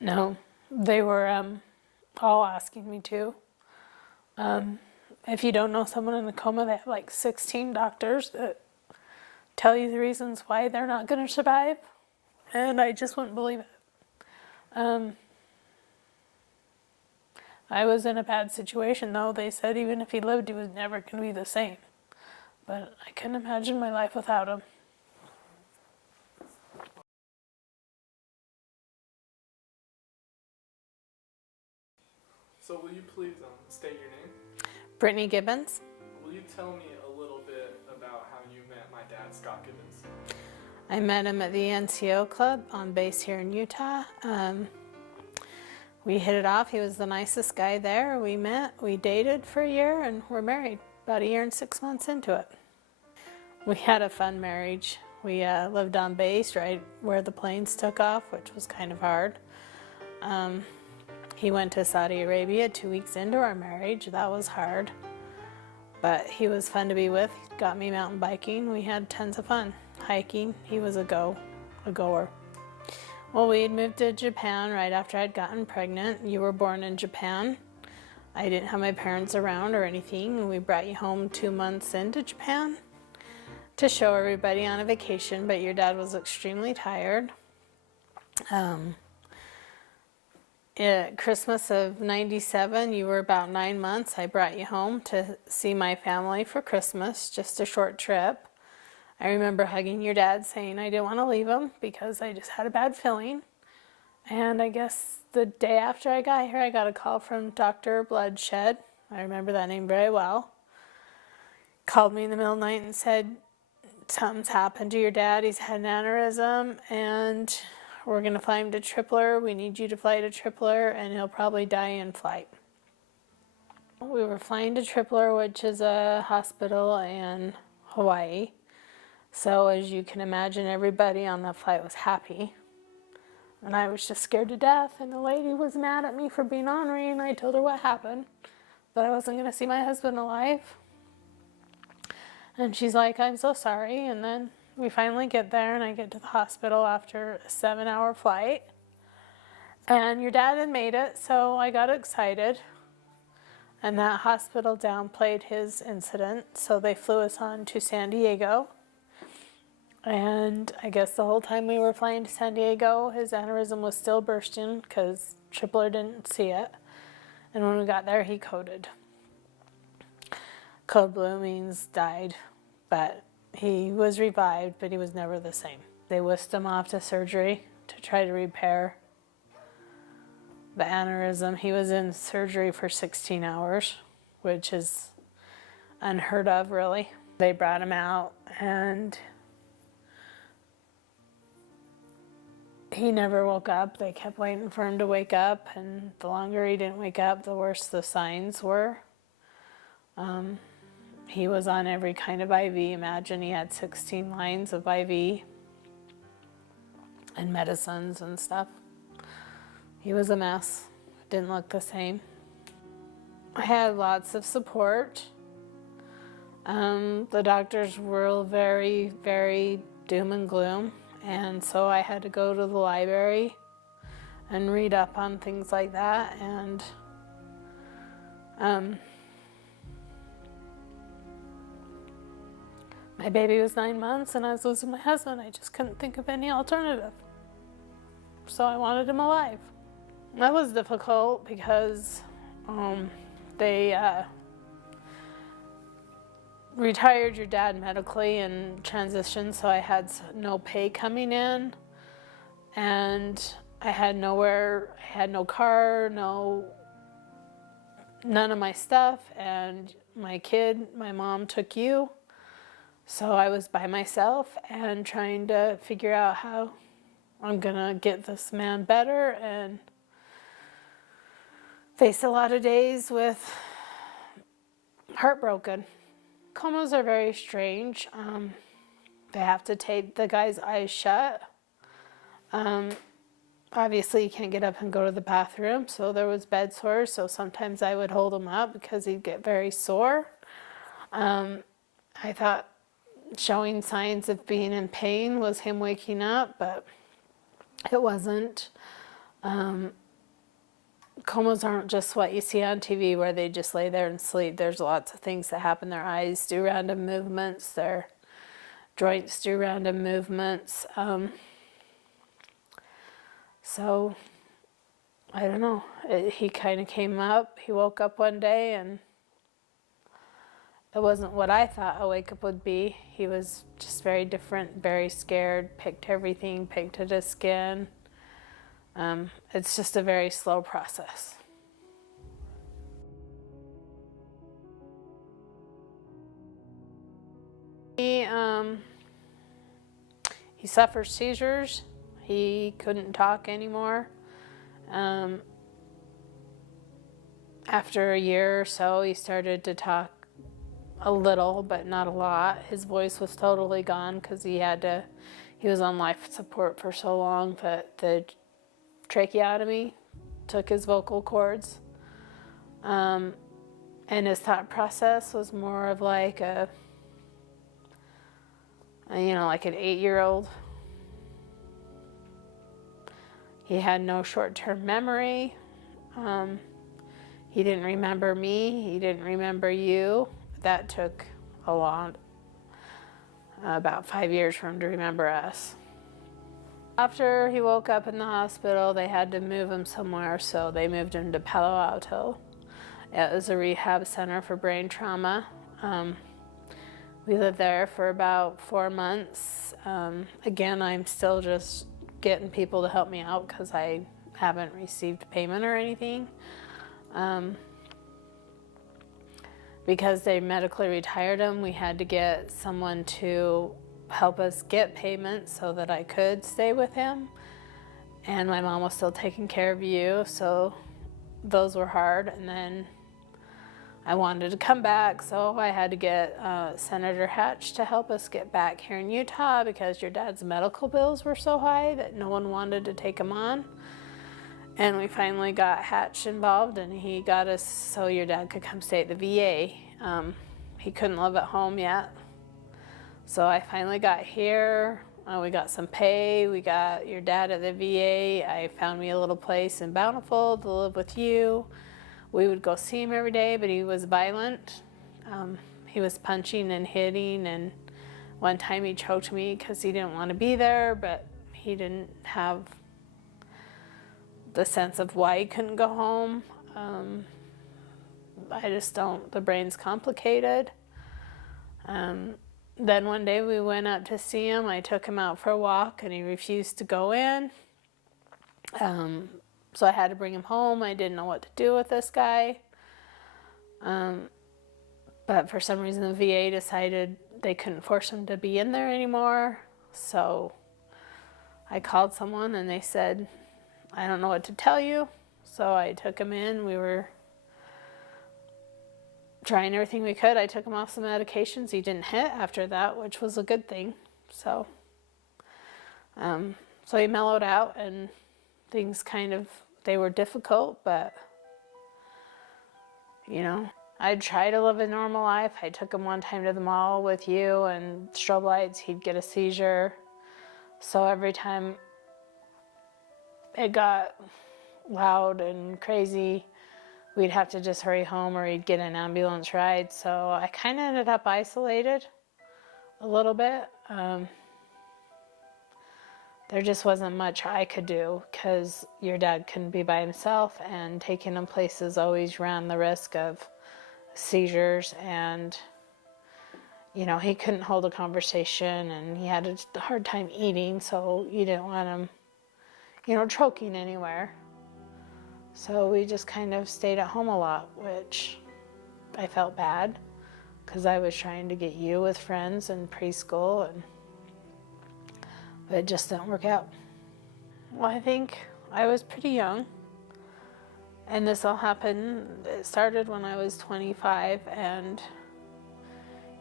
No, they were all asking me to. If you don't know someone in a coma, they have like 16 doctors that tell you the reasons why they're not going to survive, and I just wouldn't believe it. I was in a bad situation though. They said even if he lived, he was never going to be the same. But I couldn't imagine my life without him. So will you please state your name? Brittany Gibbons. Will you tell me a little bit about how you met my dad, Scott Gibbons? I met him at the NCO club on base here in Utah. We hit it off. He was the nicest guy there. We met, we dated for a year, and we're married about a year and 6 months into it. We had a fun marriage. We lived on base right where the planes took off, which was kind of hard. He went to Saudi Arabia 2 weeks into our marriage. That was hard, but he was fun to be with. He got me mountain biking. We had tons of fun. Hiking, he was a goer. Well, we had moved to Japan right after I'd gotten pregnant. You were born in Japan. I didn't have my parents around or anything. We brought you home 2 months into Japan to show everybody on a vacation, but your dad was extremely tired. At Christmas of '97, you were about 9 months. I brought you home to see my family for Christmas, just a short trip. I remember hugging your dad saying I didn't want to leave him because I just had a bad feeling. And I guess the day after I got here, I got a call from Dr. Bloodshed. I remember that name very well. Called me in the middle of the night and said, something's happened to your dad. He's had an aneurysm and we're going to fly him to Tripler. We need you to fly to Tripler and he'll probably die in flight. We were flying to Tripler, which is a hospital in Hawaii. So as you can imagine, everybody on that flight was happy. And I was just scared to death. And the lady was mad at me for being ornery, and I told her what happened, that I wasn't going to see my husband alive. And she's like, I'm so sorry. And then we finally get there, and I get to the hospital after a 7-hour flight. And your dad had made it, so I got excited. And that hospital downplayed his incident, so they flew us on to San Diego. And I guess the whole time we were flying to San Diego, his aneurysm was still bursting because Tripler didn't see it. And when we got there, he coded. Code blue means died, but he was revived, but he was never the same. They whisked him off to surgery to try to repair the aneurysm. He was in surgery for 16 hours, which is unheard of, really. They brought him out, and he never woke up. They kept waiting for him to wake up, and the longer he didn't wake up, the worse the signs were. He was on every kind of IV. Imagine he had 16 lines of IV and medicines and stuff. He was a mess. Didn't look the same. I had lots of support. The doctors were very, very doom and gloom. And so I had to go to the library and read up on things like that. And my baby was 9 months and I was losing my husband. I just couldn't think of any alternative. So I wanted him alive. That was difficult because they retired your dad medically and transitioned, so I had no pay coming in, and I had nowhere, I had no car, none of my stuff, and my mom took you, so I was by myself and trying to figure out how I'm gonna get this man better and face a lot of days with heartbroken. Comas are very strange. They have to tape the guy's eyes shut. Obviously, you can't get up and go to the bathroom, so there was bed sores, so sometimes I would hold him up because he'd get very sore. I thought showing signs of being in pain was him waking up, but it wasn't. Comas aren't just what you see on TV where they just lay there and sleep. There's lots of things that happen. Their eyes do random movements. Their joints do random movements. So I don't know. He kind of came up. He woke up one day and it wasn't what I thought a wake up would be. He was just very different, very scared, picked everything, picked at his skin. It's just a very slow process. He suffers seizures. He couldn't talk anymore. After a year or so, he started to talk a little, but not a lot. His voice was totally gone because he was on life support for so long that the tracheotomy took his vocal cords. And his thought process was more of like like an 8-year-old. He had no short-term memory. He didn't remember me. He didn't remember you. That took about 5 years for him to remember us. After he woke up in the hospital, they had to move him somewhere, so they moved him to Palo Alto. It was a rehab center for brain trauma. We lived there for about 4 months. Again, I'm still just getting people to help me out because I haven't received payment or anything. Because they medically retired him, we had to get someone to help us get payment so that I could stay with him. And my mom was still taking care of you, so those were hard. And then I wanted to come back, so I had to get Senator Hatch to help us get back here in Utah because your dad's medical bills were so high that no one wanted to take him on. And we finally got Hatch involved, and he got us so your dad could come stay at the VA. He couldn't live at home yet. So I finally got here. We got some pay. We got your dad at the VA. I found me a little place in Bountiful to live with you. We would go see him every day, but he was violent. He was punching and hitting, and one time he choked me because he didn't want to be there, but he didn't have the sense of why he couldn't go home. I just don't, the brain's complicated. Then one day we went up to see him. I took him out for a walk and he refused to go in. So I had to bring him home. I didn't know what to do with this guy. But for some reason the VA decided they couldn't force him to be in there anymore. So I called someone and they said, I don't know what to tell you. So I took him in. We were trying everything we could. I took him off some medications. He didn't hit after that, which was a good thing. So he mellowed out and things they were difficult, but I'd try to live a normal life. I took him one time to the mall with you and strobe lights, he'd get a seizure. So every time it got loud and crazy, we'd have to just hurry home or he'd get an ambulance ride. So I kind of ended up isolated a little bit. There just wasn't much I could do because your dad couldn't be by himself, and taking him places always ran the risk of seizures, and he couldn't hold a conversation and he had a hard time eating, so you didn't want him choking anywhere. So we just kind of stayed at home a lot, which I felt bad because I was trying to get you with friends in preschool, but it just didn't work out. Well, I think I was pretty young, and this all happened, it started when I was 25, and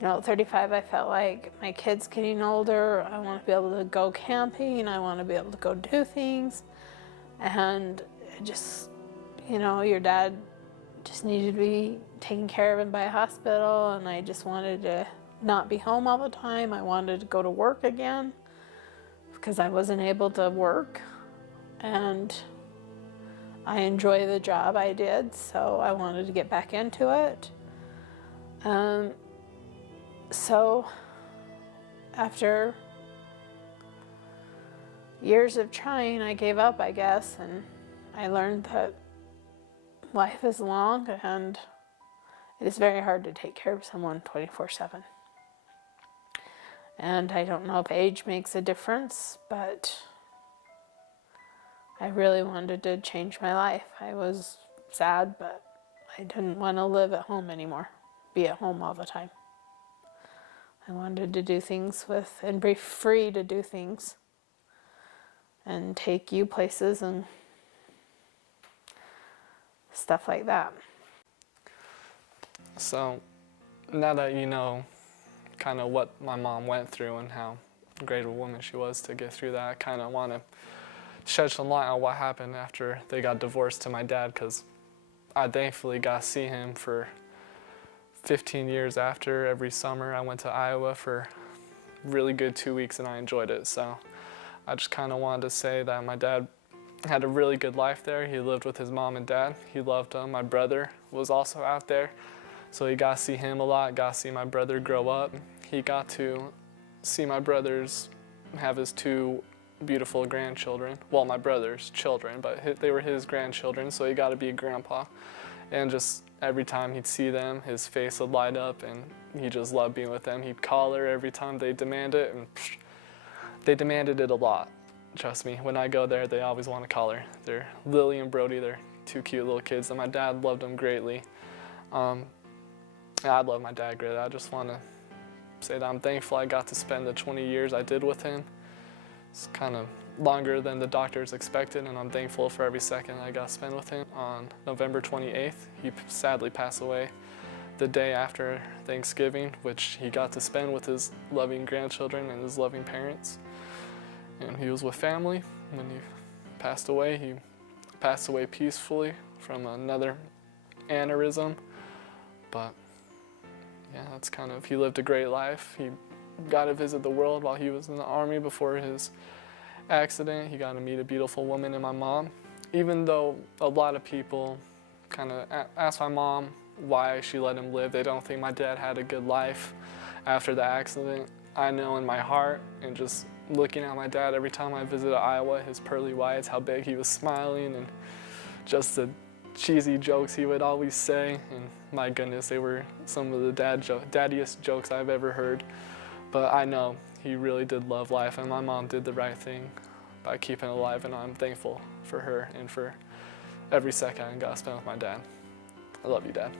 at 35 I felt like my kid's getting older, I want to be able to go camping, I want to be able to go do things, and it just, your dad just needed to be taken care of by a hospital, and I just wanted to not be home all the time. I wanted to go to work again because I wasn't able to work, and I enjoy the job I did, so I wanted to get back into it. So after years of trying, I gave up, I guess, and I learned that life is long and it is very hard to take care of someone 24/7. And I don't know if age makes a difference, but I really wanted to change my life. I was sad, but I didn't want to live at home anymore, be at home all the time. I wanted to do things with, and be free to do things and take you places and stuff like that. So now that you know kind of what my mom went through and how great a woman she was to get through that, I kind of want to shed some light on what happened after they got divorced to my dad, because I thankfully got to see him for 15 years after. Every summer I went to Iowa for a really good 2 weeks and I enjoyed it. So I just kind of wanted to say that my dad had a really good life there. He lived with his mom and dad. He loved them. My brother was also out there, so he got to see him a lot, got to see my brother grow up. He got to see my brothers have his 2 beautiful grandchildren. Well, my brother's children, but they were his grandchildren, so he got to be a grandpa. And just every time he'd see them, his face would light up, and he just loved being with them. He'd call her every time they demand it, and they demanded it a lot. Trust me, when I go there, they always want to call her. They're Lily and Brody. They're 2 cute little kids, and my dad loved them greatly. I love my dad greatly. I just want to say that I'm thankful I got to spend the 20 years I did with him. It's kind of longer than the doctors expected, and I'm thankful for every second I got to spend with him. On November 28th, he sadly passed away the day after Thanksgiving, which he got to spend with his loving grandchildren and his loving parents. And he was with family when he passed away. He passed away peacefully from another aneurysm, but yeah, that's kind of, he lived a great life. He got to visit the world while he was in the Army before his accident. He got to meet a beautiful woman and my mom. Even though a lot of people kind of ask my mom why she let him live, they don't think my dad had a good life after the accident. I know in my heart, and just looking at my dad every time I visited Iowa, his pearly whites, how big he was smiling, and just the cheesy jokes he would always say, and my goodness, they were some of the daddiest jokes I've ever heard. But I know he really did love life, and my mom did the right thing by keeping it alive, and I'm thankful for her and for every second I got to spend with my dad. I love you, Dad.